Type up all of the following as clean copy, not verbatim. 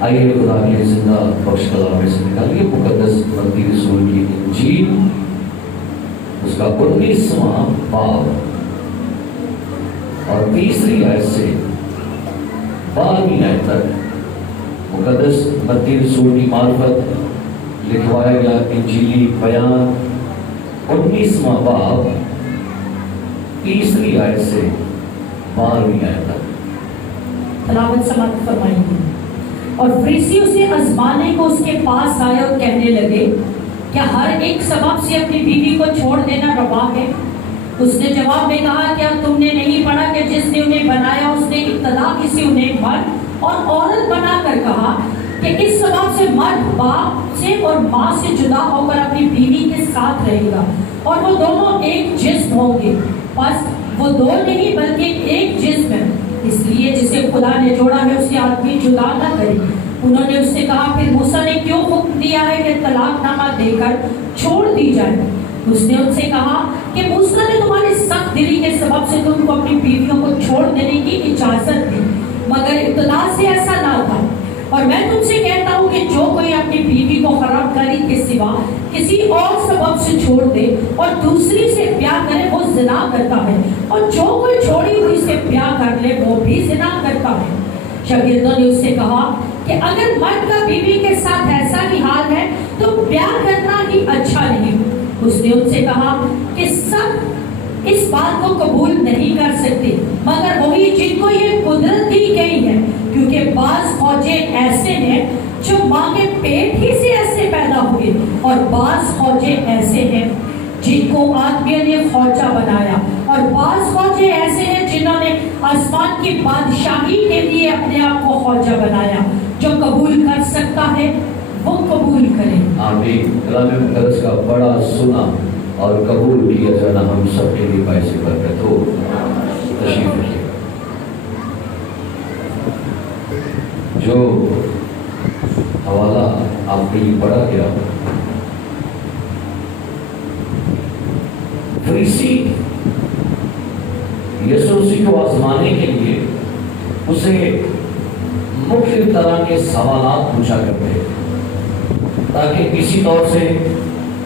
آئیے خدا کے زندہ بخش کلام میں سے نکالیے مقدس متی رسول کی انجیل، اس کا 19واں باب اور 3 آیت سے 12ویں آیت تک مقدس متی رسول کی معرفت لکھوایا گیا انجیلی بیان 19واں باب 3 آیت سے 12ویں آیت تک تلاوت سماعت فرمائیں۔ اور فریسی اسے آزمانے کو اس کے پاس آئے اور کہنے لگے، کیا ہر ایک سبب سے اپنی بیوی کو چھوڑ دینا روا ہے؟ اس نے جواب میں کہا، کیا تم نے نہیں پڑھا کہ جس نے انہیں بنایا اس نے ابتدا کسی انہیں مرد اور عورت بنا کر کہا کہ اس سبب سے مرد باپ سے اور ماں سے جدا ہو کر اپنی بیوی کے ساتھ رہے گا اور وہ دونوں ایک جسم ہوں گے۔ بس وہ دو نہیں بلکہ ایک جسم ہے، اس لیے جسے خدا نے جوڑا ہے اسے آدمی جدا نہ کرے۔ انہوں نے اس سے کہا، پھر موسیٰ نے کیوں حکم دیا ہے کہ طلاق نامہ دے کر چھوڑ دی جائے؟ اس نے ان سے کہا کہ موسیٰ نے تمہاری سخت دلی کے سبب سے تم کو اپنی بیویوں کو چھوڑ دینے کی اجازت دی، مگر ابتدا سے ایسا نہ تھا۔ اور میں تم سے کہتا ہوں کہ جو کوئی اپنی بیوی کو حرام کاری کے سوا کسی اور سبب سے چھوڑ دے اور دوسری سے بیاہ کرے وہ زنا کرتا ہے، اور جو کوئی چھوڑی ہوئی سے بیاہ کر لے وہ بھی زنا کرتا ہے۔ شاگردوں نے اس سے کہا کہ اگر مرد کا بیوی کے ساتھ ایسا ہی حال ہے تو بیاہ کرنا ہی اچھا نہیں۔ اس نے ان سے کہا کہ سب اس بات کو قبول نہیں کر سکتے مگر وہی جن کو یہ قدرت دی گئی ہے، کیونکہ بعض فوجیں ایسے ہیں جو ماں کے پیٹ ہی سے ایسے پیدا ہوئے، اور بعض فوجیں ایسے ہیں جن کو آدمیوں نے فوجہ بنایا، اور بعض فوجیں ایسے ہیں جنہوں نے آسمان کی بادشاہی کے لیے اپنے آپ کو فوجہ بنایا۔ جو قبول کر سکتا ہے وہ قبول کرے۔ آمین۔ کلام مقدس کا بڑا سنا اور قبول کیا جانا ہم سب کے لیے باعث برکت ہو۔ تشریف رکھیے۔ جو حوالہ آپ کے لیے پڑھا گیا، فریسی یسوع مسیح کو آزمانے کے لیے اسے مختلف طرح کے سوالات پوچھا کرتے ہیں تاکہ کسی طور سے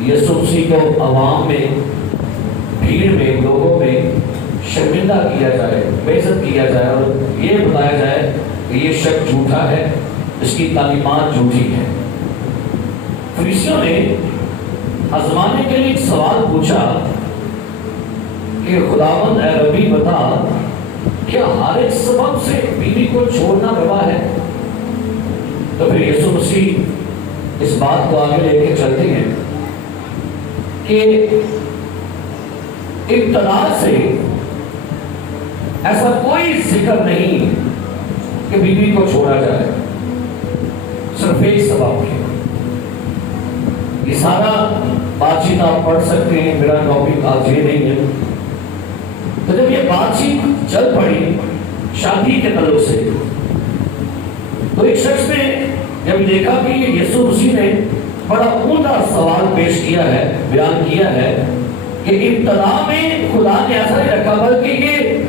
یسوع مسیح کو عوام میں، بھیڑ میں، لوگوں میں شرمندہ کیا جائے، بے عزت کیا جائے اور یہ بتایا جائے کہ یہ شخص جھوٹا ہے، اس کی تعلیمات جھوٹی ہے۔ فریسیوں نے آزمانے کے لیے ایک سوال پوچھا کہ خداوند اے ربی بتا، کیا ہر ایک سبب سے بیوی کو چھوڑنا روا ہے؟ تو پھر یسوع مسیح اس بات کو آگے لے کے چلتے ہیں کہ ابتدا سے ایسا کوئی ذکر نہیں کہ بیوی کو چھوڑا جائے، صرف ایک سبب ہے۔ یہ سارا بات چیت آپ پڑھ سکتے ہیں، میرا ٹاپک آج یہ نہیں ہے۔ تو جب یہ بات چیت چل پڑی شادی کے تعلق سے، تو ایک شخص نے جب دیکھا کہ یسوع مسیح نے بڑا عمدہ سوال پیش کیا ہے، بیان کیا ہے کہ ابتدا میں خدا نے ایسا نہیں رکھا بلکہ یہ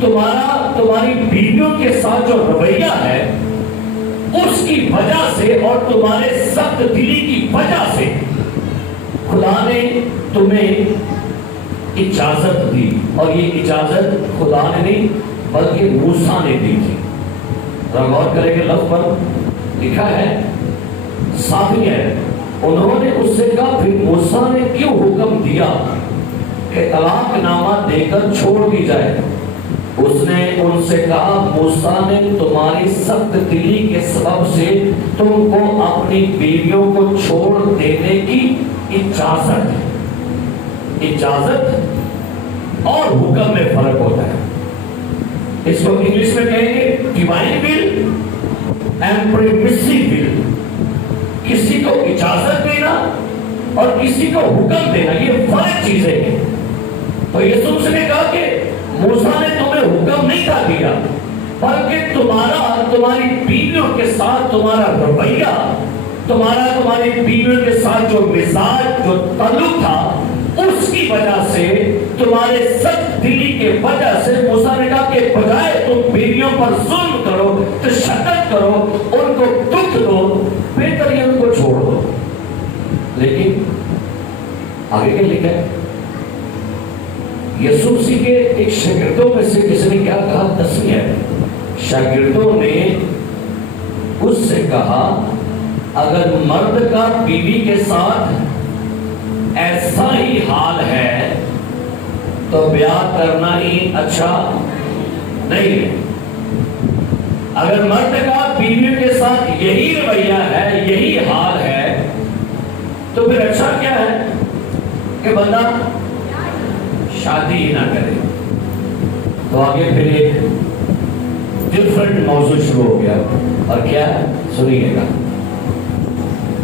تمہاری بیویوں کے ساتھ جو رویہ ہے اس کی وجہ سے اور تمہارے سخت دلی کی وجہ سے خدا نے تمہیں اجازت دی، اور یہ اجازت خدا نے نہیں بلکہ موسیٰ نے دی تھی۔ غور کریں کہ لفظ پر لکھا ہے ساتھی ہے، انہوں نے اس سے کہا پھر موسیٰ نے کیوں حکم دیا کہ طلاق نامہ دے کر چھوڑ دی جائے؟ اس نے ان سے کہا موسیٰ نے تمہاری سخت دلی کے سبب سے تم کو اپنی بیویوں کو چھوڑ دینے کی اجازت ہے۔ اجازت اور حکم میں فرق ہوتا ہے۔ اس کو انگلش میں کہیں گے ڈیوائن ول اینڈ پرمیسیو ول۔ کسی کو اجازت دینا اور کسی کو حکم دینا، یہ فرق چیزیں ہیں۔ تو یسوع نے کہا کہ موسیٰ نے تمہیں حکم نہیں تھا دیا بلکہ تمہاری بیویوں کے ساتھ تمہارا رویہ، تمہاری بیویوں کے ساتھ جو مزاج، جو تعلق تھا، اس کی وجہ سے، تمہارے سخت دلی کے وجہ سے موسیٰ نے کہا کہ بجائے تم بیویوں پر ظلم کرو تو کرو, ان کو دکھ دو, بہتر یہ ان کو چھوڑ دو. لیکن آگے کیا لکھا ہے؟ یسوع مسیح کے ایک شاگردوں میں سے کسی نے کیا کہا؟ تسمیہ ہے. شاگردوں نے اس سے کہا اگر مرد کا بیوی کے ساتھ ایسا ہی حال ہے تو بیاہ کرنا ہی اچھا نہیں ہے. اگر مرد کا بیوی کے ساتھ یہی رویہ ہے, یہی حال ہے, تو پھر اچھا کیا ہے کہ بندہ شادی ہی نہ کرے. تو آگے پھر ایک ڈفرنٹ موضوع شروع ہو گیا. اور کیا ہے سنیے گا.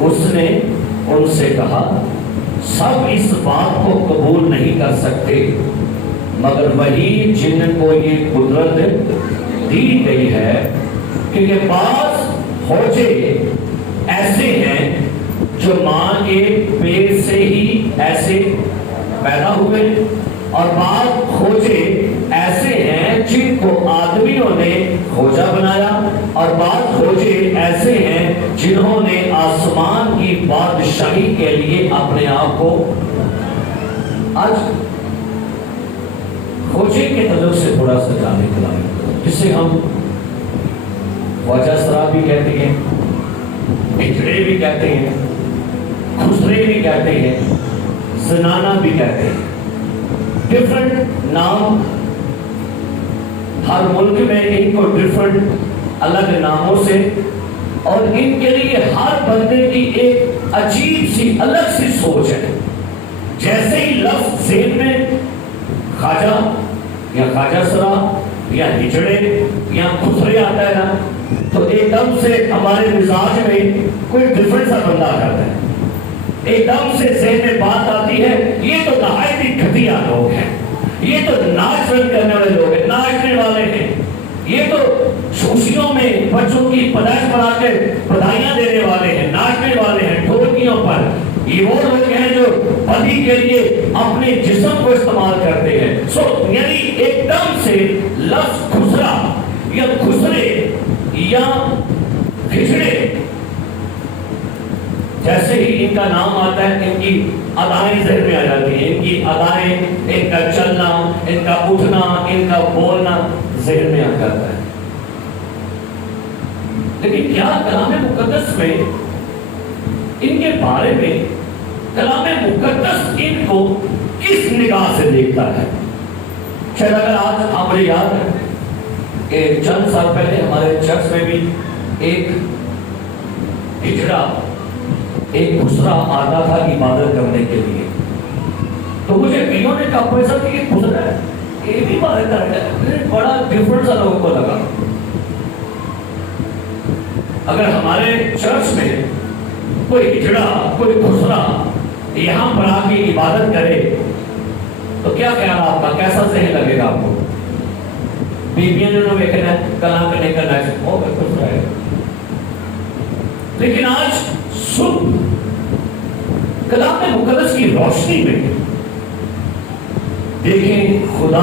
اس نے ان سے کہا سب اس بات کو قبول نہیں کر سکتے مگر وہی جن کو یہ قدرت دی گئی ہے, کیونکہ بعض کھوجے ایسے ہیں جو ماں کے پیٹ سے ہی ایسے پیدا ہوئے, اور بعض کھوجے ایسے ہیں جن کو آدمیوں نے کھوجا بنایا, اور بعض کھوجے ایسے ہیں جنہوں نے آسمان کی بادشاہی کے لیے اپنے آپ کو. آج کھوجے کے تعلق سے تھوڑا سا جانے کے لائق, جسے ہم خواجہ سرا بھی کہتے ہیں, بچڑے بھی کہتے ہیں, خسرے بھی کہتے ہیں, زنانہ بھی کہتے ہیں. ڈفرنٹ نام, ہر ملک میں ان کو ڈفرنٹ الگ ناموں سے, اور ان کے لیے ہر بندے کی ایک عجیب سی الگ سی سوچ ہے. جیسے ہی لفظ ذہن میں خواجہ یا خواجہ سرا یا ہجڑے یا خسرے آتا ہے نا, تو ایک دم سے ہمارے مزاج میں کوئی ڈفرنٹ سا بندہ آ جاتا ہے. ایک دم سے ذہن میں بات آتی ہے یہ تو نہایت ہی گھٹیا لوگ ہیں, یہ تو ناچ رنگ کرنے والے لوگ ہیں, ناچنے والے ہیں, یہ تو خوشیوں میں بچوں کی پیدائش بنا کے بدھائیاں دینے والے ہیں, ناچنے والے ہیں ڈھولکیوں پر. یہ وہ لوگ ہیں جو پتی کے لیے اپنے جسم کو استعمال کرتے ہیں. یعنی ایک دم سے لفظ خسرا یا خسرے یا کھچڑے جیسے ہی ان کا نام آتا ہے ان کی ادائیں ذہن میں آ جاتی ہیں. ان کی ادائیں, ان کا چلنا, ان کا اٹھنا, ان کا بولنا ذہن میں آ جاتا ہے. لیکن کیا کلام مقدس میں ان کے بارے میں کلام مقدس ان کو کس نگاہ سے دیکھتا ہے؟ شاید اگر آج ہمیں یاد ہے کہ چند سال پہلے ہمارے چرچ میں بھی ایک ہجڑا, ایک خسرا آتا تھا عبادت کرنے کے لیے. تو مجھے کئیوں نے کہا ایسا کہ یہ خسرا ہے, یہ بھی عبادت کرتا ہے. بڑا ڈفرنٹ سا لوگوں کو لگا. اگر ہمارے چرچ میں کوئی ہجڑا, کوئی خسرا یہاں پر آ کے عبادت کرے تو کیا خیال آپ کا, کیسا ذہن لگے گا آپ کو؟ بیویاں نے دیکھنا ہے, کلام کرنے کرنا ہے, وہ خسرا ہے. لیکن آج صبح کلام مقدس کی روشنی میں دیکھیں خدا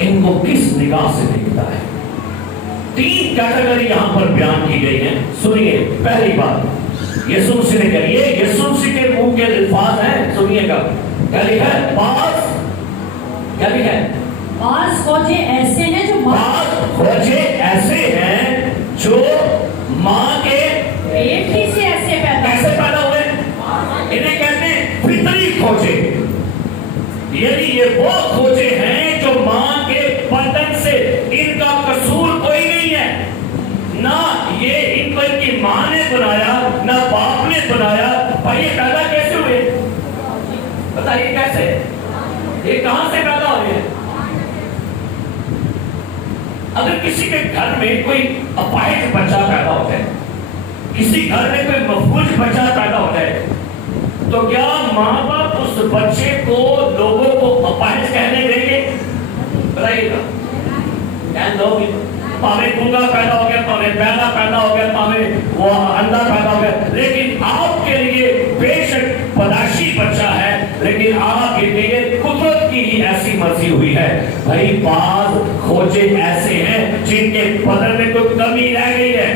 ان کو کس نگاہ سے دیکھتا ہے. 3 کیٹیگری یہاں پر بیان کی گئی ہیں. سنیے, پہلی بات یسوع مسیح نے کہی, یہ یسوع مسیح کے منہ کے الفاظ ہیں. سنیے گا کیا لکھا ہے, بعض, کیا لکھا ہے, بعض کھوجے ایسے ہیں جو بعض کھوجے ایسے ہیں جو ماں کے پیٹ ہی سے ایسے پیدا ہوئے. انہیں کہتے ہیں فطری کھوجے. یعنی یہ وہ کھوجے ہیں جو ماں کے بدن سے, ان کا قصور کوئی نہیں ہے, نہ یہ ان کو ان کی ماں نے بنایا نہ باپ نے بنایا. بھائی یہ پیدا کیسے ہوئے بتائیے, کیسے, یہ کہاں سے پیدا ہوئے؟ اگر کسی کے گھر میں کوئی اپاہج بچہ پیدا ہوتا ہے, کسی گھر میں کوئی مفلوج بچہ پیدا ہوتا ہے, تو کیا ماں باپ اس بچے کو لوگوں کو اپاہج کہنے دیں گے؟ بتائیے گا, کہنے دو گے؟ پاوے گنگا پیدا ہو گیا, پاوے بیلا پیدا ہو گیا, پاوے وہ اندھا پیدا ہو گیا, لیکن آپ کے لیے بے شک پیدائشی بچہ ہے, لیکن آپ کے لیے قدرت کی ہی ایسی مرضی ہوئی ہے. بھائی بعض کھوجے ایسے ہیں جن کے بدن میں کوئی کمی رہ گئی ہے,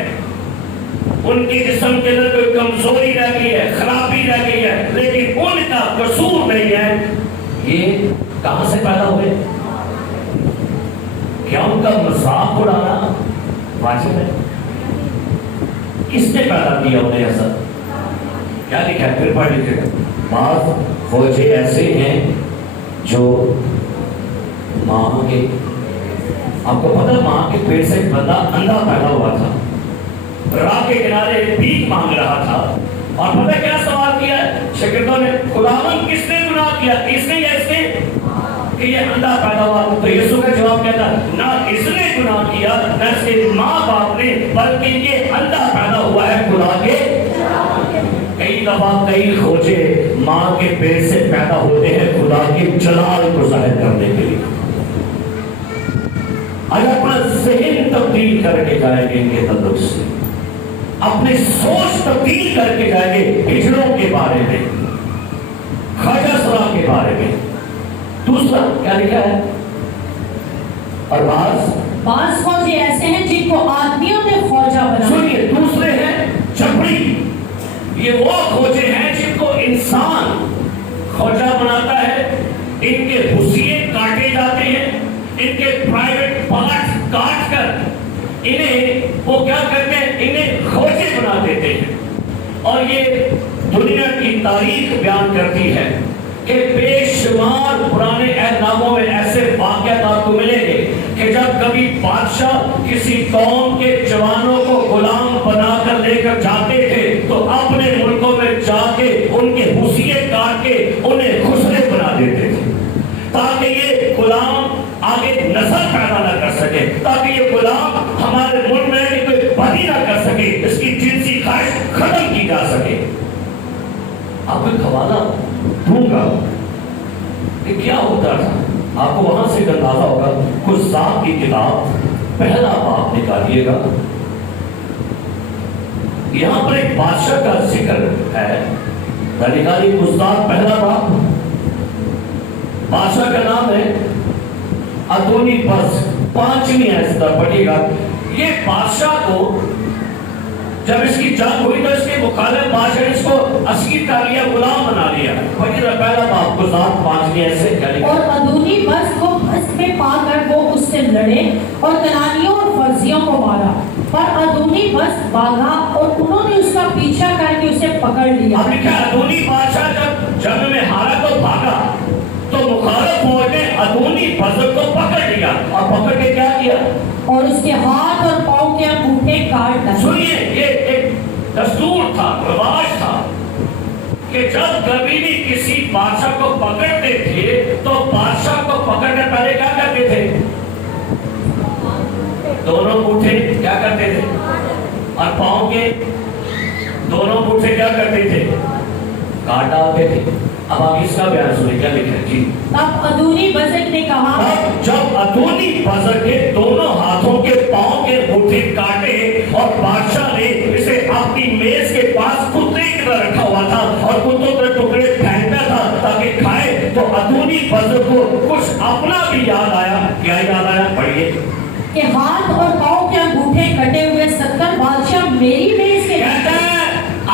ان کے جسم کے اندر کوئی کمزوری رہ گئی ہے، خرابی رہ گئی ہے، لیکن ان کا قصور نہیں ہے، یہ کہاں سے پیدا ہوئے؟ کیا ان کا مذاق اڑانا واجب ہے؟ کس نے پیدا کیا انہیں ایسا؟ کیا لکھا ہے؟ پھر پڑھ لیجیے گا۔ بعض فوجے ایسے ہیں جو ماں کے، آپ کو پتہ ماں کے پیٹ سے ایک بندہ اندھا پیدا ہوا تھا، راہ کے کنارے بھیک مانگ رہا تھا، اور پتہ کیا سوال کیا ہے شاگردوں نے؟ خداوند کس نے گناہ کیا، اس نے یا اس نے کہ یہ اندھا پیدا ہوا؟ تو یسوع کا جواب کہتا ہے نہ اس نے گناہ کیا نہ اس کے ماں باپ نے، بلکہ یہ اندھا پیدا ہوا ہے خدا کے۔ کئی دفعہ کئی کھوجے ماں کے پیٹ سے پیدا ہوتے ہیں خدا کے جلال کو ظاہر کرنے کے لیے۔ اگر اپنا ذہن تبدیل کر کے جائیں گے ان کے تعلق سے، اپنی سوچ تبدیل کر کے جائیں گے ہجڑوں کے بارے میں، خواجہ سرا کے بارے میں۔ دوسرا کیا لکھا ہے؟ اور بعض فوجی ایسے ہیں جن کو آدمیوں نے خوجہ بنا۔ سنیے، دوسرے ہیں چپڑی، یہ وہ کھوجے ہیں جن کو انسان خوجہ بناتا ہے، ان کے حصے کاٹے جاتے ہیں، ان کے پرائیویٹ پارٹس کاٹ کر انہیں وہ کیا کرتے ہیں؟ انہیں خوجے بنا دیتے ہیں۔ اور یہ دنیا کی تاریخ بیان کرتی ہے کہ بے شمار پرانے عہد ناموں میں ایسے واقعات آپ کو ملیں گے کہ جب کبھی بادشاہ کسی قوم کے جوانوں کو غلام بنا کر لے کر جاتے تھے تو اپنے ملکوں میں جا کے ان کے حصے کاٹ کے انہیں خسرے بنا دیتے تھے، تاکہ یہ غلام آگے نسل پیدا نہ کر سکے، تاکہ یہ غلام ہمارے ملک میں کوئی بدی نہ کر سکے، اس کی جنسی خواہش ختم کی جا سکے۔ آپ کو ایک حوالہ دوں گا کہ کیا ہوتا تھا، آپ کو وہاں سے اندازہ ہوگا۔ قضات کی کتاب پہلا باب نکالیے گا، یہاں پر ایک بادشاہ کا ذکر ہے، نکالی قضات پہلا باب، بادشاہ کا نام ہے ادونی بز، 5ویں آیت تک پڑھیے گا۔ یہ بادشاہ کو جب اس کی جنگ ہوئی تو اس کے مخالف بادشاہ نے اس کو اسیر کر لیا، غلام بنا لیا۔ پڑھیے پہلا باب قضات 5ویں آیت سے کیا لکھا ہے؟ اور ادونی بز کو بس میں پا کر وہ اس سے لڑے اور کنانیوں اور فرزیوں کو مارا، پر ادونی بز بھاگا اور انہوں نے اس کا پیچھا کر کے اسے پکڑ لیا۔ اب لکھا ادونی بادشاہ جب جنگ میں ہارا تو بھاگا، تو مخالف فوج نے ادونی بز کو پکڑ لیا اور پکڑ کے کیا کیا؟ اور اس کے ہاتھ اور پاؤں کے انگوٹھے کاٹ ڈالے۔ سنیے، یہ ایک دستور تھا، رواج تھا کہ جب کبھی بھی کسی بادشاہ کو پکڑتے تھے تو بادشاہ کو پکڑنے پہلے کیا کرتے تھے؟ دونوں انگوٹھے کیا کرتے تھے؟ اور پاؤں کے دونوں انگوٹھے کیا کرتے تھے؟ کاٹ ڈالتے تھے۔ اب آپ اس کا بیان سنیں، کیا لکھا ہے جی؟ تب ادونی بزک نے کہا، جب ادونی بزک کے دونوں ہاتھوں کے پاؤں کے انگوٹھے کاٹے اور بادشاہ نے اسے اپنی میز کے پاس کتے کی طرح رکھا ہوا تھا اور کتوں کے ٹکڑے پھینکتا تھا تاکہ کھائے، تو ادونی بزک کو کچھ اپنا بھی یاد آیا۔ کیا یاد آیا؟ پڑھیے کہ ہاتھ اور پاؤں کے انگوٹھے کٹے ہوئے 70 بادشاہ میری میز کے کہتا ہے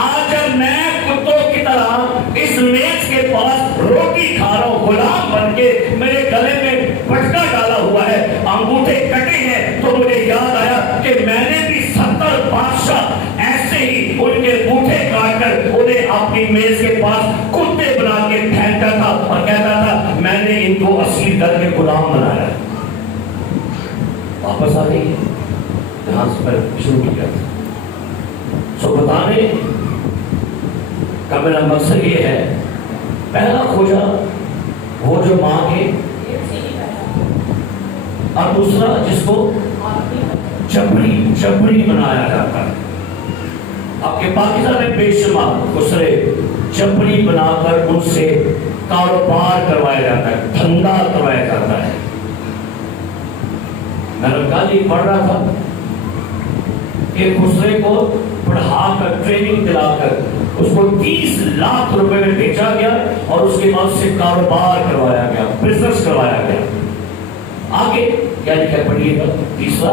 آج جب میں کتوں کی طرح اس میز کے پاس روٹی کھا رہا ہوں، غلام بن کے میرے گلے میں پٹکا ڈالا ہوا ہے، انگوٹھے کٹے ہیں، تو مجھے یاد آیا کہ میں نے بھی 70 بادشاہ ایسے ہی ان کے انگوٹھے کاٹ کر انہیں اپنی میز کے پاس کتے بنا کے پھینکتا تھا اور کہتا تھا میں نے ان کو اسیر کر کے غلام بنایا۔ واپس آ گئی جہاں سے پر شروع کیا تھا۔ سو بتانے کا میرا مقصد یہ ہے، پہلا کھوجا وہ جو ماں کے، اور دوسرا جس کو چپڑی بنایا جاتا ہے۔ آپ کے پاکستان میں بے شمار خسرے چپڑی بنا کر ان سے کاروبار کروایا جاتا ہے، دھندا کروایا جاتا ہے۔ میں کل ہی پڑھ رہا تھا کہ خسرے کو پڑھا کر ٹریننگ دلا کر اس کو 30 لاکھ روپے میں بیچا گیا اور اس کے بعد سے کاروبار کروایا گیا، بزنس کروایا گیا۔ آگے کیا لکھا ہے؟ پڑھیے گا تیسرا۔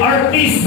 38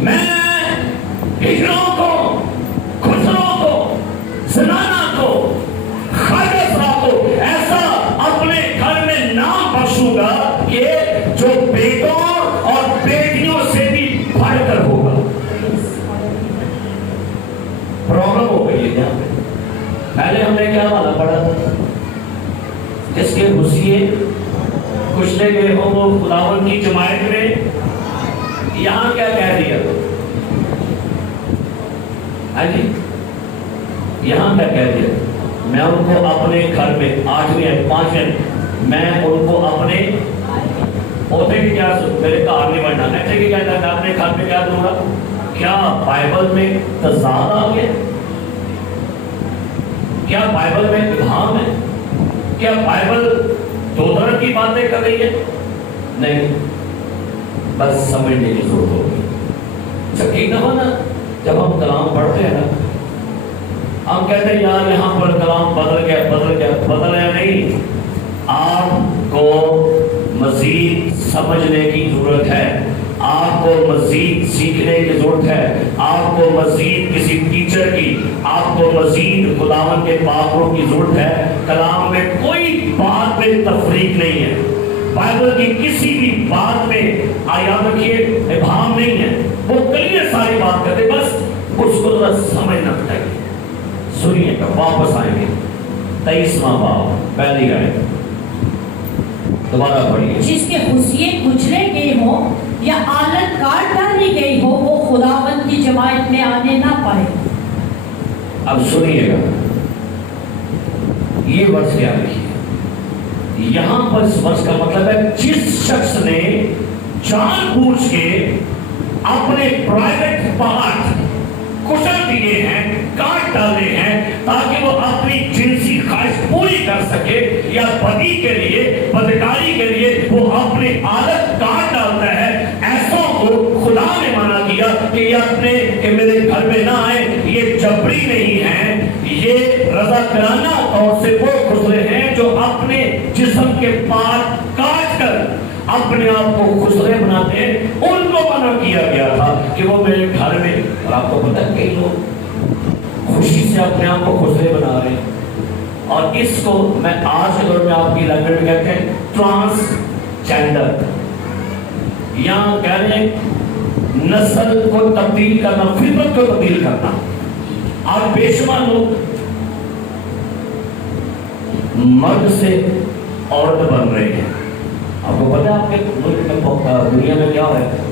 میں ہجڑوں کو، خسروں کو، زنانہ کو، خاجسرا کو ایسا اپنے گھر میں نام بخشوں گا کہ جو بیٹوں اور بیٹیوں سے بھی بڑھ کر ہوگا. پرابلم ہو گئی ہے یہاں پہ. پہلے ہم نے کیا والا پڑھا تھا؟ جس کے حسیے کچلے گئے ہو وہ خداوند کی جماعت میں. یہاں کیا کہہ دیا؟ ہاں جی، یہاں کیا کہہ دیا؟ میں ان کو اپنے گھر میں 8ویں میں ان کو اپنے پوتے کی کیا میرے گھر نہیں بننا ایسے کہ کیا میں اپنے گھر میں کیا دوں گا؟ کیا بائبل میں تضاد آ گیا؟ کیا بائبل میں ابہام ہے؟ کیا بائبل دو طرح کی باتیں کر رہی ہے؟ نہیں، بس سمجھنے کی ضرورت ہوگی. ایک دفعہ نا جب ہم کلام پڑھتے ہیں نا ہم کہتے ہیں یار یہاں پر کلام بدل گیا نہیں. آپ کو مزید سمجھنے کی ضرورت ہے، آپ کو مزید سیکھنے کی ضرورت ہے، آپ کو مزید کسی ٹیچر کی، آپ کو مزید خداوند کے پاکوں کی ضرورت ہے. کلام میں کوئی بات میں تفریق نہیں ہے. بائبل کی کسی بھی بات میں یاد رکھیے ابہام نہیں ہے. وہ کلیئر ساری بات کرتے، بس اس کو ذرا سمجھنا چاہیے. سنیے گا، واپس آئیں گے 23واں باب پہلی آیت دوبارہ پڑھیے. جس کے حسیے کچلے گئے ہو یا آلت کاٹ ڈالی گئی ہو وہ خداوند کی جماعت میں آنے نہ پائے. اب سنیے گا یہ ورس کیا لکھی ہے یہاں پر. اس ورس کا مطلب ہے جس شخص نے جان بوجھ کے اپنے پرائیویٹ پارٹ کچل دیے ہیں، کاٹ ڈالے ہیں تاکہ وہ اپنی جنسی خواہش پوری کر سکے یا بدی کے لیے، بدکاری کے لیے وہ اپنی عادت کاٹ ڈالتا ہے، ایسوں کو خدا نے منع کیا کہ یہ اپنے کہ میرے گھر میں نہ آئے. یہ جبری نہیں ہے، یہ رضاکارانہ طور سے وہ خسرے ہیں جو اپنے جسم کے پارٹ کاٹ کر اپنے آپ کو خسرے بناتے ہیں. ان کو منع کیا گیا تھا کہ وہ میرے گھر میں. اور آپ کو پتہ ہے کئی لوگ خوشی سے اپنے آپ کو خسرے بنا رہے ہیں اور اس کو میں آج کے دور میں آپ کی لینگویج میں کہتے ہیں ٹرانسجینڈر، یا کہہ رہے ہیں نسل کو تبدیل کرنا، فطرت کو تبدیل کرنا. آج بے شمار لوگ مرد سے عورت بن رہے ہیں. آپ کو پتہ ہے آپ کے ملک میں دنیا میں کیا ہو رہا ہے؟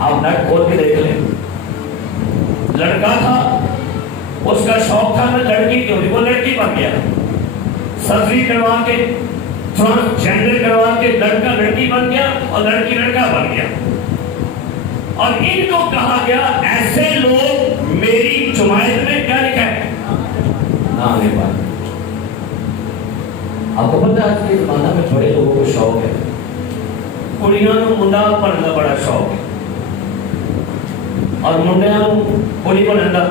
آپ نیٹ کھول کے دیکھ لیں. لڑکا تھا، اس کا شوق تھا میں لڑکی کی ہوئی، وہ لڑکی بن گیا. سرجری کروا کے ٹرانسجینڈر کروا کے لڑکا لڑکی بن گیا اور لڑکی لڑکا بن گیا. اور ان کو کہا گیا ایسے لوگ میری جماعت میں کیا لکھا ہے؟ نہ آنے پائے. آپ کو پتہ ہے آج کے زمانہ میں بڑے لوگوں کو شوق ہے، کڑیاں نو منڈا پڑھنے کا بڑا شوق ہے اور منڈیاں نو کڑی پڑھنے کا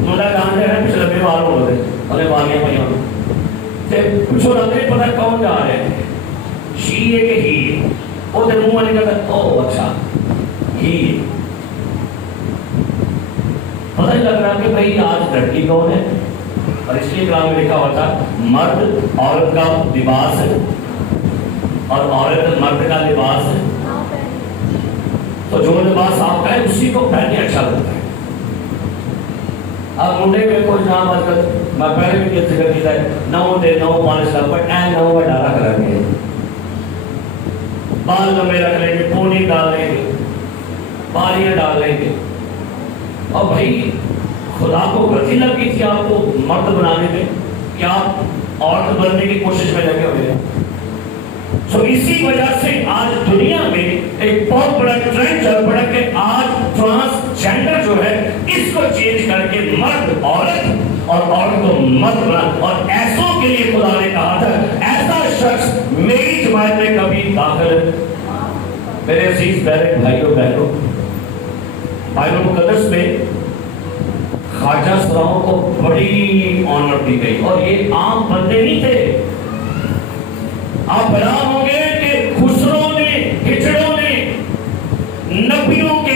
منڈا جانتے ہیں پچھلے لمبے وال ہو گئے اور والیاں پائیاں تے پوچھو رہتے نہیں پتہ کون جا رہے ہیں، شی ہے کہ ہی. وہ دے منہ والے کہتا او اچھا ہی. پتہ نہیں لگ رہا کہ بھائی آج لڑکی کون ہے. اور اس لیے کلام میں لکھا ہوا تھا مرد عورت کا لباس ہے اور عورت مرد کا لباس ہے. تو جو لباس آپ کا ہے اسی کو پہننے اچھا لگتا ہے. اب منڈے میں کوئی نام میں پہلے بھی یہ ذکر کیا ہے نو دے نو پالش کا بٹ این نو میں ڈالا کریں گے، بال لمبے رکھ لیں گے، پونی ڈال لیں گے، بالیاں ڈال لیں گے. اور بھائی خدا کو غلطی لگی تھی آپ کو مرد بنانے میں کہ آپ عورت بننے کی کوشش میں لگے ہوئے ہیں. سو اسی وجہ سے آج دنیا میں ایک بہت بڑا ٹرینڈ چل پڑا کہ آج ٹرانسجینڈر جو ہے اس کو چینج کر کے مرد عورت اور عورت کو مرد بنا. اور ایسوں کے لیے خدا نے کہا تھا ایسا شخص میری جماعت میں کبھی داخل ہے. میرے عزیز بہن بھائیوں بہنوں، بائبل مقدس میں خواجہ سراؤں کو بڑی آنر دی گئی اور یہ عام بندے نہیں تھے. آپ حیران ہوں گے کہ خسروں نے، ہجڑوں نے نبیوں کے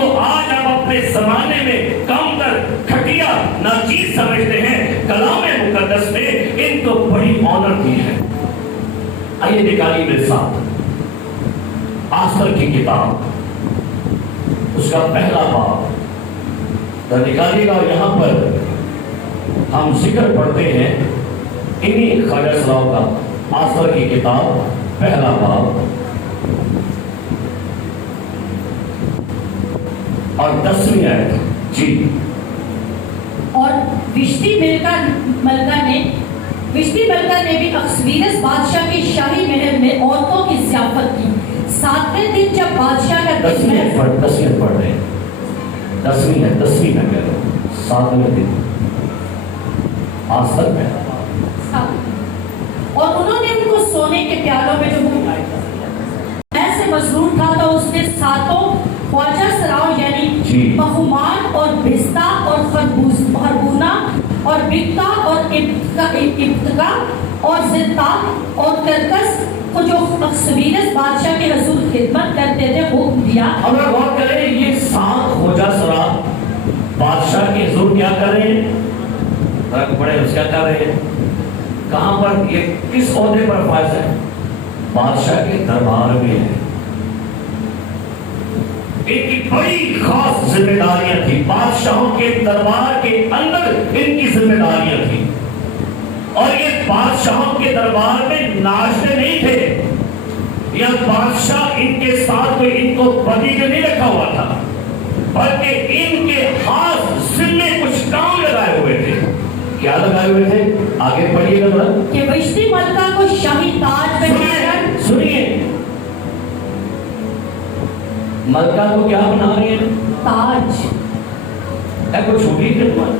کو آج ہم اپنے زمانے میں کم تر گھٹیا ناچیز سمجھتے ہیں، کلام مقدس نے ان کو بڑی آنر دی ہے۔ آئیے نکالیے میرے ساتھ آستر کی کتاب، اس کا پہلا باب نکالیے گا۔ یہاں پر ہم ذکر پڑھتے ہیں انہی خواجہ سراؤ کا، آستر کی کتاب پہلا باب اور 10ویں آیت۔ جی۔ اور وشتی ملکہ نے بھی اخشویرس بادشاہ کی شاہی محل میں عورتوں کی ضیافت کی۔ 7ویں دن جب بادشاہ کا 10ویں پڑھ رہے ہیں، 10ویں ہے، 10ویں میں کہہ رہا ہوں، 7ویں دن آستر میں۔ اور انہوں نے ان کو سونے کے پیالوں میں جو ایسے مسرور تھا تو اس نے ساتوں خواجہ سراؤ یعنی بہمان اور بستا اور خربونا اور بکتا اور ابتکا اور زدتا اور کرکس کو جو اخشویرس بادشاہ کے حضور خدمت کرتے تھے حکم دیا۔ اگر غور کریں یہ 7 خواجہ سراؤ بادشاہ کے حضور کیا کر رہے ہیں؟ بڑے کیا کر رہے ہیں؟ کہاں پر؟ یہ کس عہدے پر فائز ہے؟ بادشاہ کے دربار میں ہے۔ ان کی بڑی خاص ذمہ داریاں تھی، بادشاہوں کے دربار کے اندر ان کی ذمہ داریاں تھی، اور یہ بادشاہوں کے دربار میں ناشتے نہیں تھے، یا بادشاہ ان کے ساتھ کوئی ان کو بدی جو نہیں رکھا ہوا تھا، بلکہ ان کے خاص ذمے کچھ کام لگائے ہوئے تھے۔ کیا لگائے ہوئے تھے؟ آگے پڑھیے گا ذرا۔ کہ وشتی ملکہ کو شاہی تاج پہنا کر، سنیے، ملکہ کو کیا بنا رہے ہیں؟ تاج۔ ہے کوئی چھوٹی خدمت؟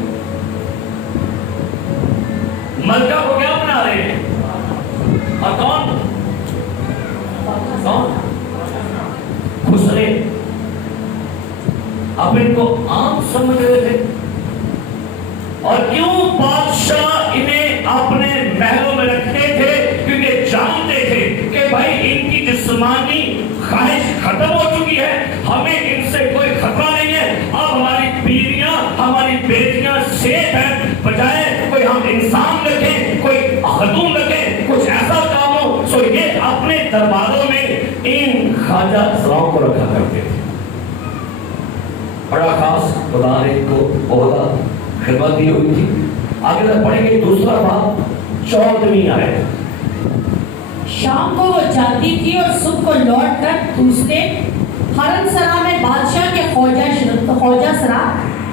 ملکہ کو کیا بنا رہے ہیں؟ اور کون؟ خسرے۔ اب ان کو عام سمجھ رہے تھے، اور کیوں بادشاہ انہیں اپنے محلوں میں رکھتے تھے؟ کیونکہ جانتے تھے کہ بھائی ان کی جسمانی خواہش ختم ہو چکی ہے، ہمیں ان سے کوئی خطرہ نہیں ہے، اب ہماری بیویاں ہماری بیٹیاں سیف ہیں، بجائے کوئی ہم انسان رکھیں، کوئی خاتون رکھیں، کچھ ایسا کام ہو۔ سو یہ اپنے درباروں میں ان خواجہ سراؤ کو رکھا کرتے تھے۔ بڑا خاص خدا نے ان کو عہدہ خدمت دی ہوئی تھی۔ آگے تک پڑھیں گے دوسرا باب 14ویں آیت۔ شام کو وہ جاتی تھی اور صبح کو لوٹ کر دوسرے حرم سرا میں بادشاہ کے خواجہ سرا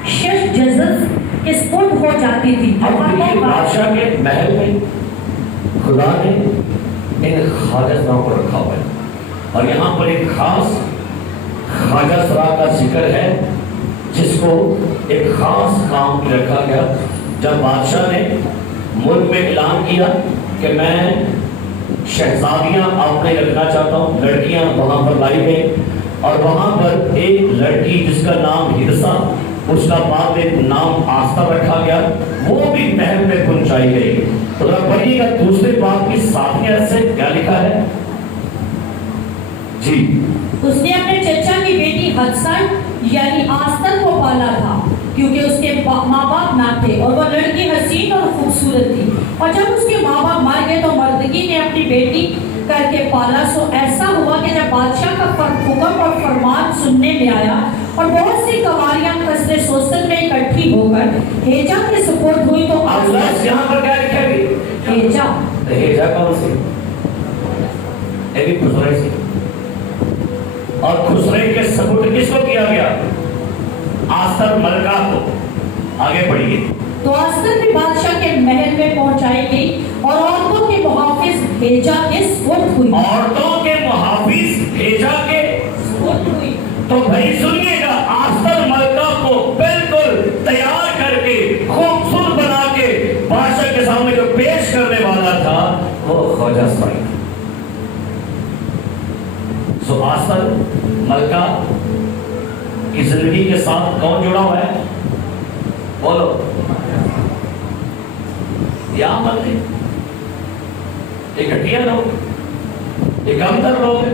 شش جزز کے سپرد ہو جاتی تھی۔ بادشاہ کے محل میں خدا نے ان خواجہ سرا کو رکھا ہوا ہے، اور یہاں پر ایک خاص خواجہ سرا کا ذکر ہے جس کو ایک خاص کام پہ رکھا گیا۔ جب بادشاہ نے ملک میں اعلان کیا کہ میں شہزادیاں آپ نے رکھنا چاہتا ہوں، لڑکیاں وہاں پر لائی گئی، اور وہاں پر ایک لڑکی جس کا نام ہرسا، اس کا بعد ایک نام آستر رکھا گیا، وہ بھی محل میں پہنچائی گئی۔ تو ذرا پڑھیے گا دوسرے باب کی 7ویں آیت سے کیا لکھا ہے؟ جی۔ اس نے اپنے چچا کی بیٹی حدسن یعنی آستر کو پالا تھا، کیونکہ اس کے ماں باپ نہ تھے، اور وہ لڑکی حسین اور خوبصورت تھی، اور جب اس کے ماں باپ مر گئے تو مردگی نے اپنی بیٹی کر کے پالا۔ سو ایسا ہوا کہ جب بادشاہ کا حکم اور فرمان سننے میں آیا اور بہت سی کنواریاں قصر سوسن میں اکٹھی ہو کر ہیجا کے سپرد ہوئی تو اللہ یہاں پر کیا لکھا ہے؟ ہیجا کون سی؟ یہ بھی خسرے سی، اور خسرے کے سپرد کس کو کیا گیا؟ آستر ملکہ کو۔ آگے پڑھیے۔ تو آستر بھی بادشاہ کے محل میں پہنچائی گئی اور عورتوں کے محافظ ہیجا کے سپرد ہوئی۔ عورتوں کے محافظ ہیجا کے سپرد ہوئی۔ تو بھائی سنیے گا، آستر ملکہ کو بالکل تیار کر کے خوبصورت بنا کے بادشاہ کے سامنے جو پیش کرنے والا تھا وہ خواجہ سرائی۔ سو آستر ملکہ کی زندگی کے ساتھ کون جڑا ہوا ہے؟ بولو۔ یا بندے یہ گھٹیا لوگ، یہ کمتر لوگ ہیں۔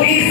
30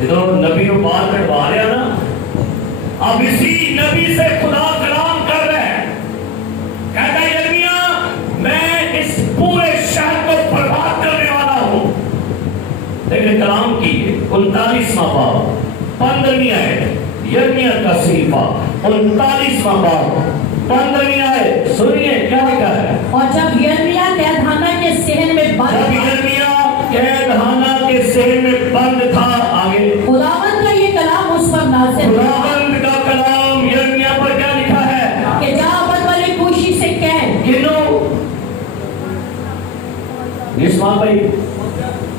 جو نبی کو بال کٹوا لیا نا، اب اسی نبی سے خدا کلام کر رہے ہیں، کہتا ہے یرمیہ میں اس پورے شہر کو برباد کرنے والا ہوں۔ لیکن کلام کی 39واں باب 15ویں آیت، یرمیہ کا صحیفہ 39واں باب 15ویں آیت، سنیے کیا لکھا ہے۔ اور جب یرمیہ قیدخانہ کے صحن میں بند جب یرمیہ قیدخانہ کے صحن میں بند تھا، آگے خداوند کا یہ کلام اس پر نازل ہوا خداوند کا کلام یرمیہ پر کیا لکھا ہے کہ جا بد والی کوشی سے کہہ، کنوں اسماعیل بھائی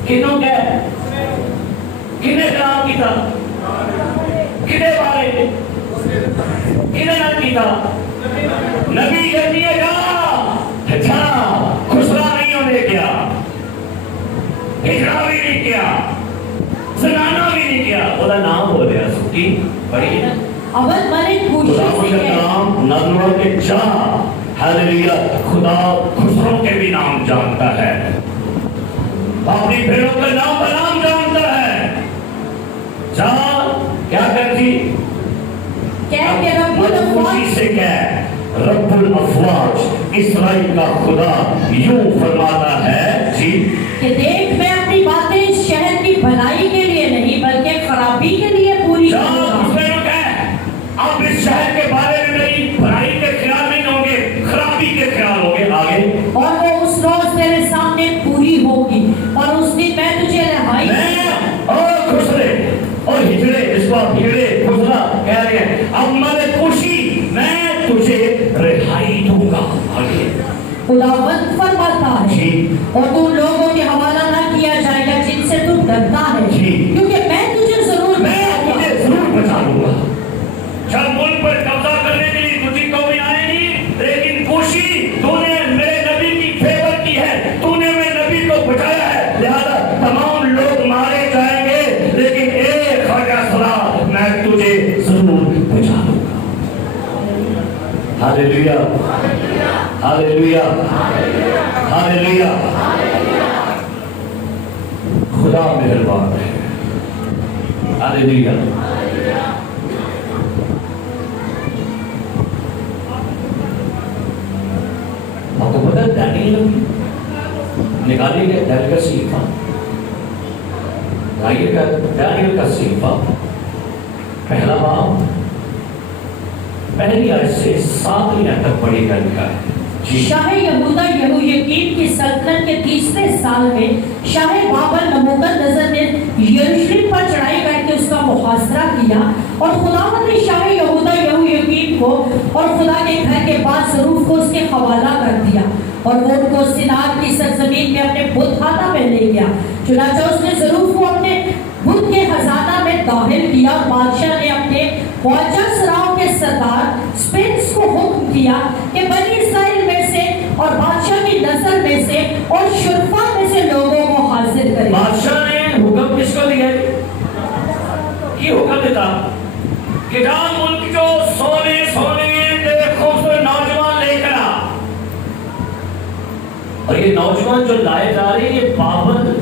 کنوں کہہ، کنے کلام کی تھا، کنے بارے کنے نہ کی تھا، نبی یرمیہ کا خسرا نہیں ہونے کیا، ہجرا بھی نہیں کیا، زنانہ بھی نہیں کیا، خدا نام ہو رہا سکی پڑھیے نا، اول ملک کوشی خدا سے کا کہہ، نام نظروں کے چاہ، ہاللیلویا، خدا خسروں کے بھی نام جانتا ہے، اپنی بھیڑوں کے نام کا نام جانتا ہے۔ چاہ کیا کرتی؟ کہہ کہ رب خوشی الافواج سے کہہ، رب الافواج اسرائیل کا خدا یوں فرماتا ہے جی کہ دیکھ میں اپنی باتیں اس شہر کی بھلائی کے لیے نہیں بلکہ خرابی کے لیے پوری کروں گا۔ اب اس شہر کے بارے میں میری بھلائی کے خیال نہیں ہوں گے، خرابی کے خیال ہوں گے۔ آگے اور وہ اس روز تیرے سامنے پوری ہوگی اور اس دن میں تجھے رہائی اور خسرے اور ہجڑے، اس کو آپ ہجڑے خسرا کہہ رہے ہیں، اب میں خوشی میں تجھے رہائی دوں گا۔ آگے خداوند فرماتا ہے اور تو لوگوں کے حوالہ نہ کیا جائے گا جن سے تو ڈرتا ہے، کیونکہ میں تجھے ضرور بچا لوں گا۔ جب ملک پر قبضہ کرنے کے لیے تجھی قومیں آئیں گی، لیکن کوشی تو نے میرے نبی کی فیور کی ہے، تو نے میرے نبی کو بچایا ہے، لہذا تمام لوگ مارے جائیں گے، لیکن ایک خواجہ سنا میں تجھے ضرور بچا لوں گا۔ ہاللیلویا، ہاللیلویا، ہاللیلویا۔ خدا مہربان ہے، ہاللیلویا۔ آپ کو پتہ ہے دانیل نکالی گئے دانیل کا صحیفہ، دانیل کا صحیفہ پہلا باب پہلی آیت سے 7ویں آیت تک پڑھی گئی ہے۔ شاہ یہودا یہویاکین کی سلطنت کے 30ویں سال میں شاہ بابل نبوکدنضر نے یروشلم پر چڑھائی کر کے اس کا محاصرہ کیا، اور خداوند نے شاہ یہودا یہویاکین کو اور خدا کے گھر کے بعد ضروف کو اس کے حوالہ کر دیا، اور وہ ان کو سنار کی سرزمین میں اپنے بت خانہ میں لے گیا۔ چنانچہ اس نے ضروف کو اپنے بت کے خزانہ میں داخل کیا، اور بادشاہ نے اپنے خواجہ سراؤں کے سردار سپنس کو حکم کیا کہ بنی اسرائیل میں سے اور بادشاہ کی نسل میں سے اور شرفا میں سے لوگوں کو حاضر کرے۔ بادشاہ نے حکم کس کو دیا؟ کی حکم دیتا کہ جا ملک جو سونے تیرے خوبصورت نوجوان لے کر آ، اور یہ نوجوان جو لائے جا رہے ہیں یہ بابل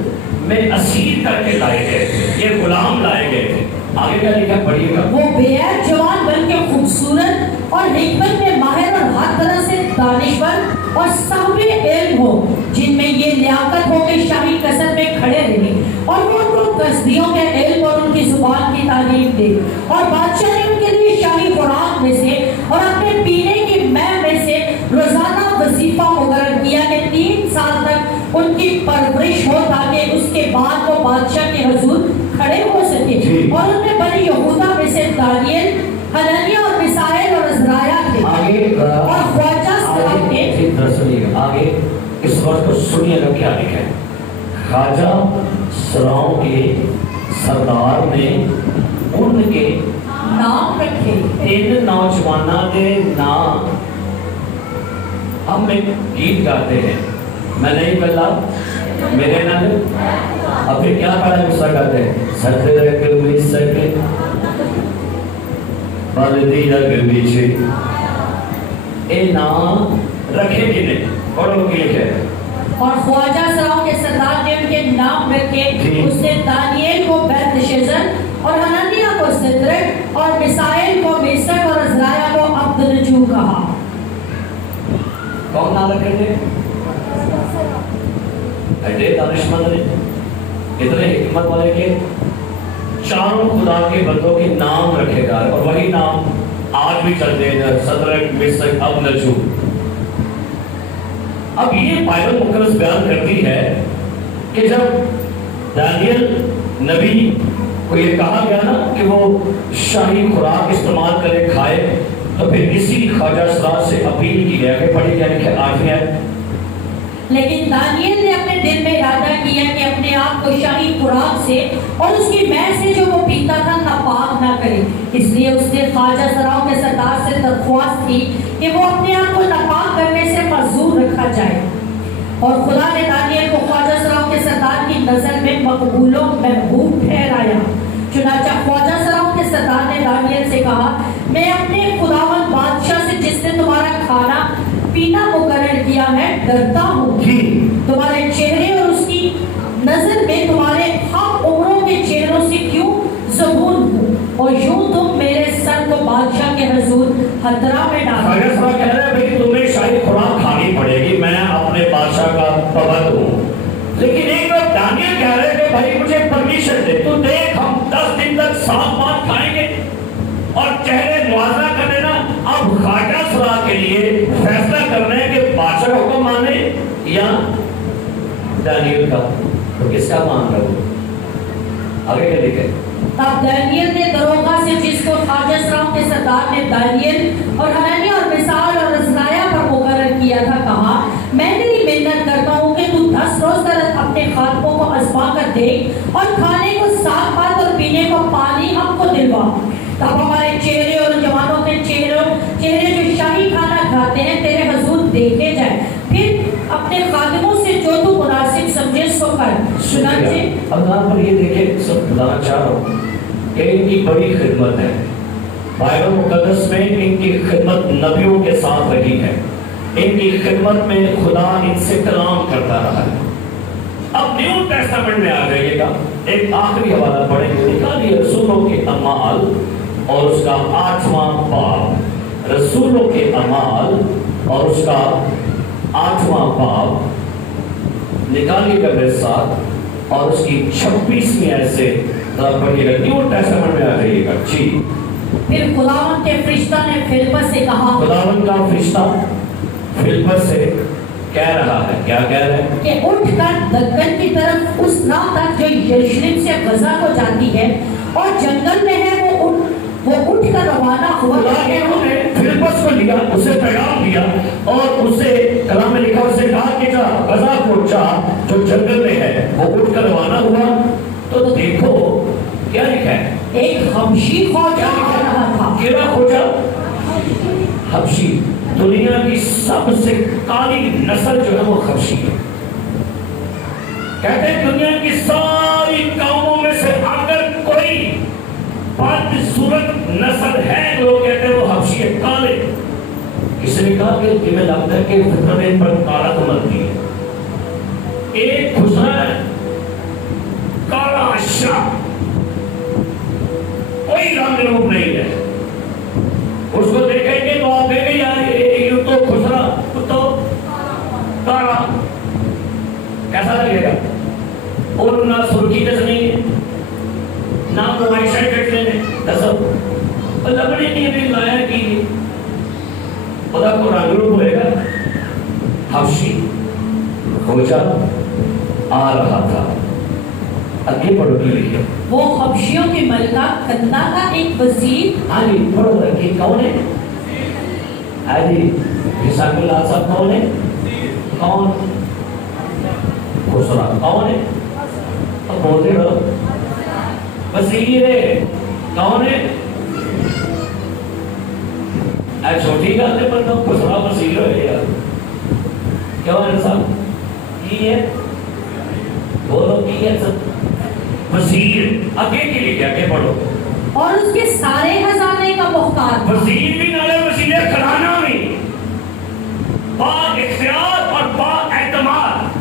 میں اسیر کر کے لائے گئے، یہ غلام لائے گئے تھے۔ آگے کیا لکھا پڑھیے گا؟ وہ بے عیب جوان بن کے خوبصورت اور حکمت میں ماہر اور ہر طرح سے دانشور اور صاحب علم ہو، جن میں یہ لیاقت ہو کہ شاہی قصر میں کھڑے رہیں، اور وہ ان کو قصدیوں کے علم اور ان کی زبان کی تعلیم دے، اور بادشاہ نے ان کے لیے شاہی خوراک میں سے اور اپنے پینے کی مے میں سے روزانہ وظیفہ مقرر کیا کہ 3 سال تک ان کی پرورش ہو، تاکہ اس کے بعد وہ بادشاہ کے حضور کھڑے ہو سکے۔ اور ان میں بنی یہودا میں سے دانیل، حنانیہ اور میسائیل اور عزرائیل تھے، اور خواجہ سراؤں کے آگے اس وقت کو سنیے گا کیا لکھا ہے۔ خواجہ سراؤں کے سردار نے ان کے نام رکھے۔ ان نوجوانوں کے نام ہم گیت گاتے ہیں، میں نہیں بلا میرے نام، اب پھر کیا پڑھا غصہ کرتے ہیں؟ سکے بالدی رگ بیچے، اے نام رکھے جنہیں پڑھو کی لکھے اور خواجہ سراؤں کے سردار نے ان کے نام رکھے. اس نے دانیل کو بیلتشازر اور حنانیہ کو صدرک اور میشائیل کو میشک اور عزرائیل کو عبدنجو کہا. کون نام رکھے تھے؟ ایڈے دانشمند نے اتنے حکمت والے کے چاروں خدا کے بندوں کے نام رکھے گا اور وہی نام آج بھی چلتے ہیں، صدرک، میشک، عبدنجو. اب یہ بائبل مقدس بیان کرتی ہے کہ جب دانیل نبی کو یہ کہا گیا نا کہ وہ شاہی خوراک استعمال کرے کھائے، تو پھر اسی خواجہ سراج سے اپیل کی گیا کہ پڑھی جائے کہ آج ہے. لیکن دانیل نے اپنے دل میں ارادہ کیا کہ اپنے آپ کو شاہی خوراک سے اور اس کی مے سے جو وہ پیتا تھا ناپاک نہ کرے. اس لیے اس نے خواجہ سراؤں کے سردار سے درخواست کی کہ وہ اپنے آپ کو ناپاک کرنے سے معذور رکھا جائے. اور خدا نے دانیل کو خواجہ سراؤں کے سردار کی نظر میں مقبول و محبوب ٹھہرایا. چنانچہ خواجہ سراؤں کے سردار نے دانیل سے کہا، میں اپنے خداوند بادشاہ سے جس نے تمہارا کھانا پینا مقرر کیا ہے ڈرتا ہوں. تمہارے چہرے اور اس کی نظر میں تمہارے ہم عمروں کے چہروں سے کیوں زبون ہوں، اور یوں تم میرے سر کو بادشاہ کے حضور خطرہ میں ڈالو. کہہ رہا ہے بھائی تمہیں شاہی خوراک کھانی پڑے گی، میں اپنے بادشاہ کا پابند ہوں. لیکن ایک بار دانیل کہہ رہے کہ بھائی مجھے پرمیشن دے، تو دیکھ ہم 10 دن تک صاف بات کھائیں گے اور چہرے موازنہ کر لینا. اب خواجہ سراج کے لیے فیصلہ کرنا ہے کہ بادشاہ کا حکم مانے یا دانیل کا. تو کس کا مان رہا ہو؟ آگے کیا لکھے؟ تب دانیل نے دروغہ سے، جس کو خواجہ سراؤں کے سردار نے دانیل اور حنانیہ اور میشائیل اور عزرائیل پر مقرر کیا تھا، کہا، میں تیری منت کرتا ہوں کہ تو 10 روز تک اپنے خادموں کو آزما کر دیکھ اور کھانے کو صاف بات اور پینے کو پانی ہم کو دلوا. تب ہمارے چہرے اور جوانوں کے چہرے جو شاہی کھانا کھاتے ہیں تیرے حضور دیکھے جائیں، پھر اپنے خادموں سے جو تو مناسب سمجھے سو کر. چنانچہ اب یہاں پر یہ دیکھیں، سب بتانا چاہ رہا ہوں کہ ان کی بڑی خدمت ہے. بائبل مقدس میں ان کی خدمت نبیوں کے ساتھ رہی ہے. ان کی خدمت میں خدا ان سے کلام کرتا رہا ہے. اب نیو ٹیسٹامنٹ میں آ جائیے گا، ایک آخری حوالہ پڑھیں گے. نکالیے رسولوں کے اعمال اور اس کا 8واں باب. رسولوں کے اعمال اور اس کا 8واں باب نکالیے گا میرے ساتھ، اور اس کی 26ویں آیت سے پڑھیے گا. نیو ٹیسٹامنٹ میں آ جائیے گا. جی. پھر خداوند کے فرشتہ نے فلپس سے کہا، خداوند کا فرشتہ فلپس سے کہہ رہا ہے، کیا کہہ رہا ہے؟ کہ اٹھ کر دکن کی طرف اس راہ تک جو یروشلم سے غزہ کو جاتی ہے اور جنگل میں ہے، وہ اٹھ کر روانہ ہوا. انہوں نے فلپس کو لیا، اسے پیغام دیا اور اسے کلام میں لکھا، اسے کہا کہ جا غزہ کو جا جو جنگل میں ہے. وہ اٹھ کر روانہ ہوا تو دیکھو کیا لکھا ہے، ایک حبشی فوج آ رہا تھا. کیڑا کھوجا؟ حبشی. دنیا کی سب سے کالی نسل جو ہے وہ حبشی ہے. کہتے ہیں دنیا کی ساری قوموں میں سے اگر کوئی بدصورت نسل ہے تو وہ کہتے ہیں وہ حبشی ہے، کالے. کسی نے کہا کہ تمہیں لگتا ہے کہ فطرت ان پر کالا تو مرتی ہے. ایک خسرا ہے کالا اشرا، کوئی رنگ روپ نہیں ہے. اس کو دیکھیں گے تو آپ دیکھیں یار یہ تو خسرا تو کالا کیسا لگے گا. اور نہ سرخی جیسا نہیں ہے، نہ موبائل شرٹ کٹنے میں دسو لگنے نہیں بھی لایا کی خدا کو رنگ روپ ہوئے گا. حبشی کھوجا آ رہا تھا. آگے پڑھو کی لکھے، وہ حبشیوں کی ملکہ کندہ کا ایک وزیر. آگے پڑھو رکھے کون ہے؟ آجی حساب اللہ صاحب کون ہے؟ کون؟ خسرا کون ہے؟ اب بولتے رہو. وزیر ہے کون ہے؟ چھوٹی گل ہے پر خسرا وزیر ہے یار. کیا ہے صاحب؟ کی ہے؟ بولو کی ہے سب؟ وزیر. آگے کے لیے کیا کہ پڑھو. اور اس کے سارے خزانے کا مختار. وزیر بھی نالے وزیر خزانہ بھی با اختیار اور با اعتماد.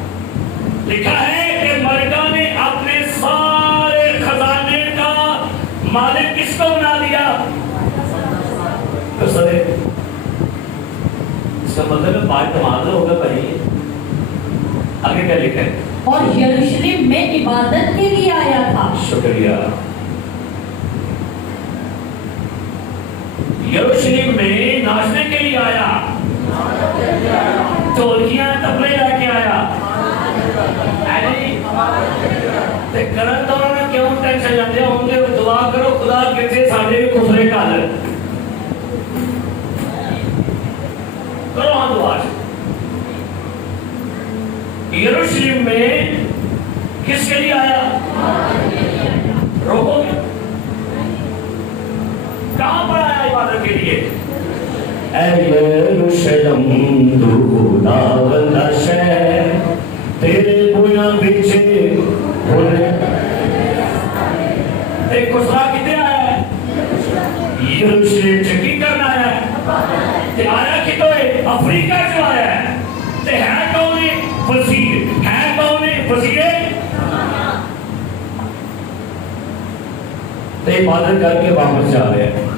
لکھا ہے کہ ملکہ نے اپنے سارے خزانے کا مالک کس کو بنا دیا؟ اس کا مطلب ہے پاک تمازہ ہوگا بھائی. آگے کیا لکھا ہے؟ اور یروشلم میں عبادت کے لیے آیا تھا. شکریہ. یروشلم میں ناچنے کے لیے آیا, ٹولکیاں تبلے لے کے آیا. کرن تو انہوں نے کیوں ٹینشن لیندے ہوں گے؟ دعا کرو خدا کہتے ساڑھے خسرے کال کرو ہاں دعا. یروشلم میں کس کے لیے آیا؟ روکو گے؟ کہاں پر آیا عبادت کے لیے؟ اے یروشلم تو خداوند دا شہر, تیرے بویاں بچے ہونے. ایک خسرا کتے آیا ہے؟ یروشلم چکی کرنا آیا ہے. تے آیا کتوں ہے؟ افریقہ جو آیا ہے. تے ہے کون ہے؟ وزیر. ہے کون ہے؟ وزیر. تے عبادت کر کے واپس جا رہے ہیں.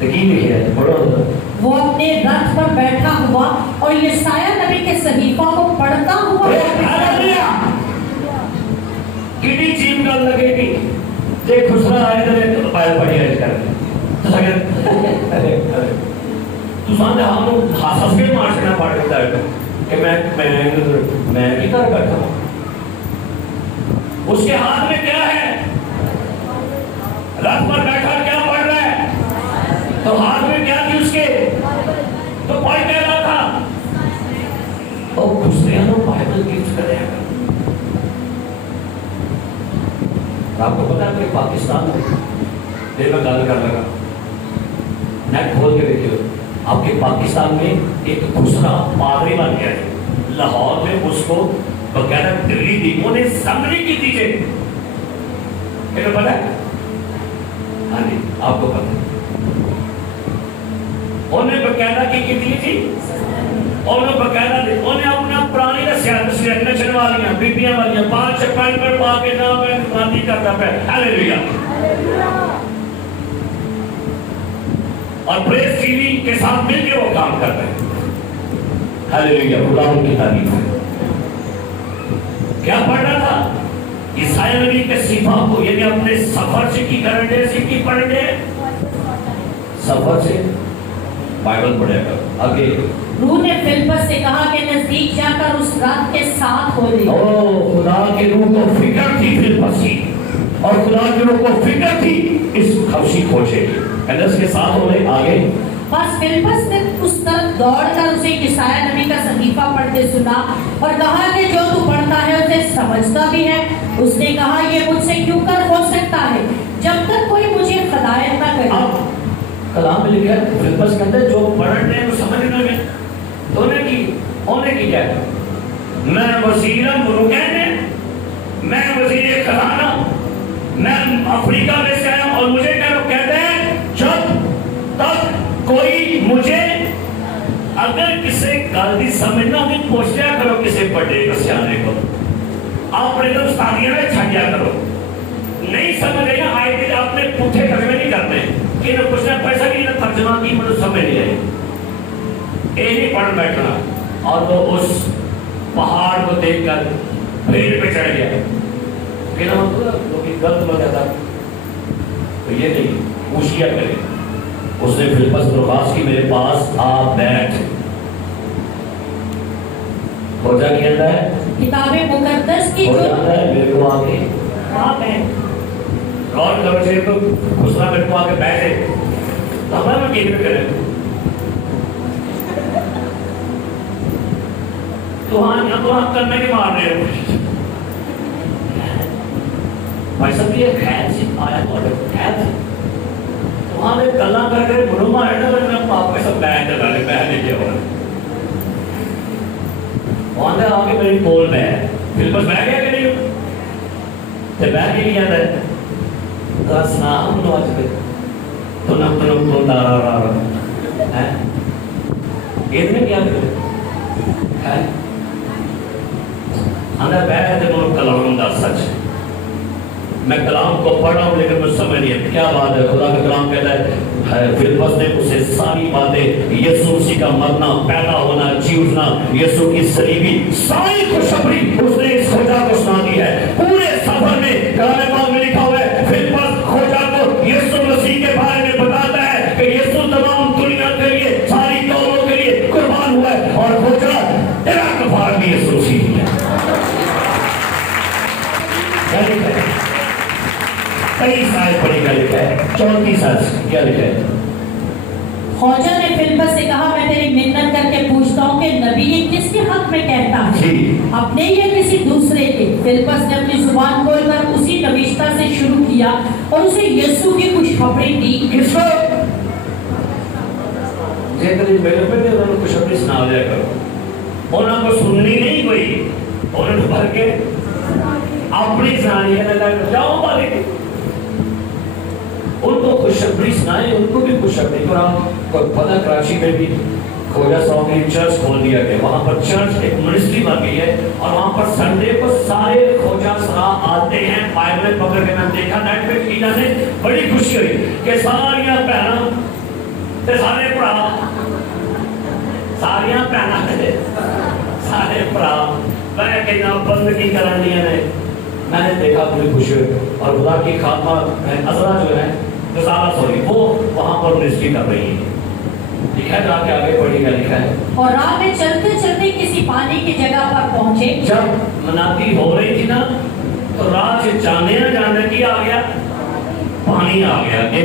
یقین لکھے ہے پڑھو. وہ اپنے رتھ پر بیٹھا ہوا اور یسایہ نبی کے صحیفہ کو پڑھتا ہوا. کتنی چیز گل لگے گی جے خسرا آئے تو پائل پڑھی ہے کر تو سامنے ہم ہس کے مارچنا پڑ دیتا ہے کہ میں کی کر بیٹھا ہوں. اس کے ہاتھ میں کیا ہے؟ رتھ پر بیٹھا کیا پڑھ رہا ہے؟ تو ہاتھ میں کیا تھی اس کے؟ تو پڑھ کیا رہا تھا؟ اور خسریاں بائبل گفٹ کرے گا. آپ کو پتا ہے کہ پاکستان میں میں گل کر لگا نیٹ کھول کے دیکھیے آپ کے پاکستان میں ایک خسرا پادری بن گیا ہے. لاہور میں اس کو بغیر دلی دی انہیں سمری کی دیجیے. پتا ہے؟ ہاں جی آپ کو پتا ہے. انہیں باقاعدہ کی دیے تھی اور انہیں باقاعدہ انہیں اپنا پرانی نشن والیاں بیبیاں والیاں 5 پینٹ پر پا کے نام خاندی کرتا پہ. ہاللیلویا. اور پریس ٹی وی کے ساتھ مل کے وہ کام کر رہے ہیں. ہاللیلویا. خدا ان کی تعریف ہے. کیا پڑھ رہا تھا؟ عیسائی نبی کے صفحہ کو یعنی اپنے سفر سے کی کرنے سے کی پڑھنے سفر سے بائبل پڑھے گا. آگے روح نے فلپس سے کہا کہ نزدیک جا کر اس رات کے ساتھ ہو لے. خدا کے روح کو فکر تھی فلپس کی, اور خدا کے روح کو فکر تھی اس خبشی کھوجے کی اس کے ساتھ ہو لے. آگے بس فلپس نے اس طرف دوڑ کر اسے یسایہ نبی کا صحیفہ پڑھتے سنا اور کہا کہ جو تو پڑھتا ہے اسے سمجھتا بھی ہے. اس نے کہا یہ مجھ سے کیوں کر ہو سکتا ہے جب تک کوئی مجھے ہدایت نہ کرے. کلام میں لکھا ہے فلپس کے اندر جو پڑھنے وہ سمجھنے میں تو نے کی کیا ہے؟ میں وزیرم رکینے, میں وزیر خزانہ, میں افریقہ میں سے آیا اور مجھے کہتے ہیں جب تک کوئی مجھے اگر کسی گل دی سمجھنا بھی پوچھا کرو کسی بڑے کو سیانے کو اپنے تو استادیاں میں چھڑیا کرو. نہیں سمجھ رہے آئے دن آپ نے پوٹھے ترجمے نہیں کرنے کہ نہ کچھ نہ پیسہ کی نہ ترجمہ کی مجھے سمجھ نہیں آئے. نہیں پڑھ بیٹھنا. اور وہ اس پہاڑ کو دیکھ کر بھیڑ پہ چڑھ گیا. کہنا مطلب غلط بتا تھا تو یہ نہیں پوچھیا کرے. اس نے فلپس درخواست کی میرے پاس آ بیٹھ. ہو جا کے اندر ہے کتاب مقدس کی ہو جاتا ہے میرے کو آگے آ بیٹھ. اور کرو چاہیے تو خسرا میرے کو آگے بیٹھے تو ہمیں میں کیسے کریں تو ہاں کرنے کے مار رہے ہیں. بھائی صاحب یہ خیر سے آیا خیر سے تو وہاں میں گلا کر کے بڑھوں آئے نا میں آپ کے سب بیٹھ لگا لے بیٹھ لے گیا وہاں سے آگے میری بول میں پھر بس بیٹھ گیا کہ نہیں تو بیٹھ کے کیا ہے سنا ہم لوگ آج پہ تو نم تو دارا رہا ہے یہ کیا کرے اندر بیٹھ جب وہ کلام دا سچ ہے. میں کلام کو پڑھ رہا ہوں لیکن مجھے سمجھ نہیں ہے کیا بات ہے. خدا کا کلام کہتا ہے فلپس نے اسے ساری باتیں یسوع مسیح کا مرنا, پیدا ہونا, جی اٹھنا, یسوع کی صلیبی ساری خوشخبری اس نے اس کھوجا کو سنا دی ہے. پورے سفر میں کلام پاک میں لکھا ہوا ہے فلپس کھوجا کو یسوع مسیح کے بارے میں بتاتا ہے کہ یسوع تمام دنیا کے لیے, ساری قوموں کے لیے قربان ہوا ہے اور کھوجا تیرا کفارہ بھی یسوع مسیح ہے. کئی سال پڑھی کا لکھا ہے, 34 سال کیا لکھا ہے. خوجہ نے فلپس سے کہا میں تیری منت کر کے پوچھتا ہوں کہ نبی یہ کس کے حق میں کہتا ہے, اپنے یا کسی دوسرے کے. فلپس نے اپنی زبان کھول کر اسی نوشتہ سے شروع کیا اور اسے یسوع کی خوشخبری دی. کس کو میرے پہ انہوں نے خوشخبری سنا دیا کرو. انہوں کو سننی نہیں کوئی, انہوں نے بھر کے اپنی سنانی ہے. جاؤ بارے ان کو خوشخبری سنائیں, ان کو بھی خوشخبری. اور آپ کو پتہ کراچی میں بھی کھوجا صاحب نے چرچ کھول دیا گیا, وہاں پر چرچ ایک منسٹری بن گئی ہے اور وہاں پر سنڈے کو سارے کھوجا صاحب آتے ہیں. بائبل پکڑ کے میں دیکھا نیٹ پہ کی جانے بڑی خوشی ہوئی کہ ساریاں بہناں تے سارے بھرا, ساریاں بہناں تے سارے بھرا میں کہنا بندگی کرانیاں نے. میں نے دیکھا بڑی خوشی ہوئی. اور خدا کی خاتمہ عذرا جو ہے وہ وہاں پر منسٹری کر رہی ہے. لکھا جا کے آگے پڑھی کا لکھا ہے. اور راہ میں چلتے چلتے کسی پانی کی جگہ پر پہنچے. جب منادی ہو رہی تھی نا تو راہ سے جانے نہ جانے کی آ گیا, پانی آ گیا کہ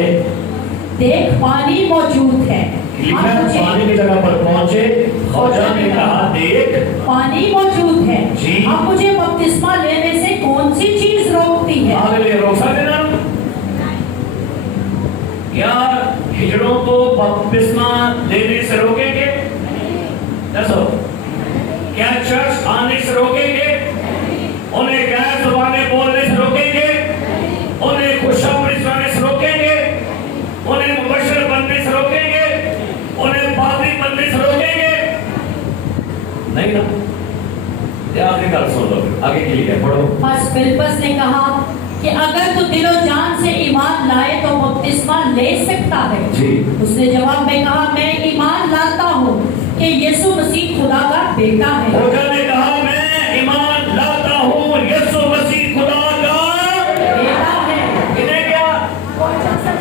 دیکھ پانی موجود ہے. لکھا ہے پانی کی جگہ پر پہنچے. خوجا نے کہا دیکھ پانی موجود ہے, اب مجھے بپتسمہ لینے سے کون سی چیز روکتی ہے؟ آگے روک سکتے نا کیا ہجڑوں کو بپتسمہ لینے سے روکیں گے؟ دسو کیا چرچ آنے سے روکیں گے؟ انہیں غیر زبانیں بولنے سے روکیں گے؟ انہیں خوشخبری سنانے سے روکیں گے؟ انہیں مبشر بننے سے روکیں گے؟ انہیں پادری بننے سے روکیں گے؟ نہیں نا. آگے گل سن لو, آگے کے لیے پڑھو. پس فلپس نے کہا کہ اگر تو دل و جان سے ایمان لائے تو بپتسمہ لے سکتا ہے. اس نے جواب میں کہا میں ایمان لاتا ہوں کہ یسوع مسیح خدا کا بیٹا ہے. خوجا نے کہا میں ایمان لاتا ہوں یسوع مسیح خدا کا بیٹا ہے. انہیں کیا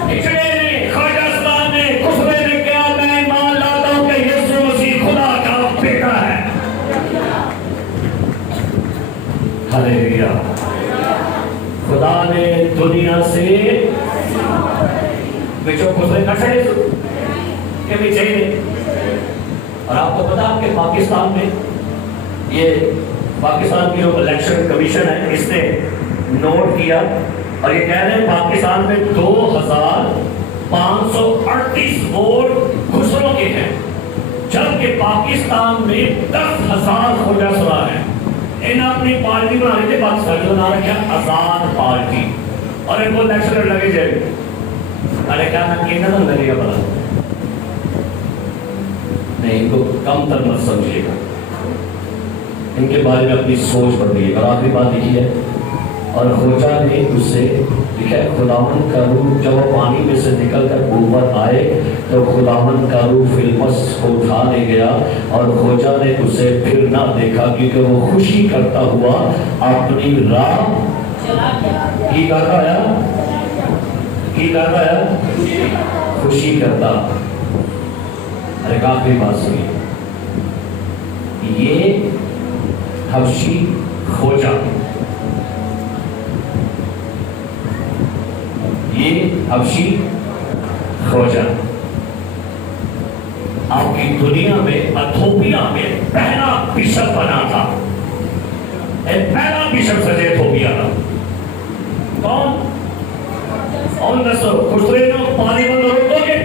ہجڑے نے, خواجہ صاحب نے, خسرے نے کیا میں ایمان لاتا ہوں کہ یسوع مسیح خدا کا بیٹا ہے. ہلیلویا. خدا نے دنیا سے بچوں کو سے کٹھڑے کہ بھی چاہیے. اور آپ کو پتا کہ پاکستان میں یہ پاکستان کی جو الیکشن کمیشن ہے اس نے نوٹ کیا اور یہ کہہ رہے ہیں پاکستان میں 2538 ووٹ خسروں کے ہیں جبکہ پاکستان میں 10,000 خوجا سرا ہیں. انہیں اپنی پارٹی بنانے تھے پاکستان جو نام رکھا آزاد پارٹی اور ان کو الیکشن لگے جائے. ارے کیا نام کہنا تھا لگے گا پتا نہیں, ان کو کم تر مت سمجھیے گا, ان کے بارے میں اپنی سوچ بدلیے. اور آخری بات لکھی ہے اور خوجا نے اس سے لکھا ہے خداوند کا روح جب وہ پانی میں سے نکل کر اوپر آئے تو خداوند کا روح فلپس کو اٹھا لے گیا اور خوجا نے اسے پھر نہ دیکھا کیونکہ وہ خوشی کرتا ہوا اپنی راہ کی کرتا آیا خوشی کرتا. ارے آخری بات سنیے, یہ حبشی خوجا, یہ حبشی خوجا آپ کی دنیا میں ایتھوپیا میں پہلا بشپ بنا تھا. پہلا بشپ سجے ایتھوپیا کا کون؟ اور دسو خسرے کو پانی بند روکو گے,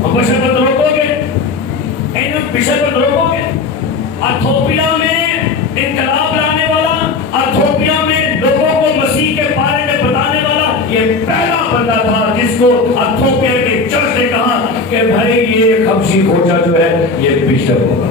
مبشر بند روکو گے, ان بشپ بند روکو گے. ایتھوپیا میں انقلاب لانے والا, ایتھوپیا میں لوگوں کو مسیح کے بارے میں بتانے والا یہ پہلا بندہ تھا جس کو ایتھوپیا کے چرچ نے کہا کہ بھائی یہ حبشی خوجا جو ہے یہ بشپ ہوگا.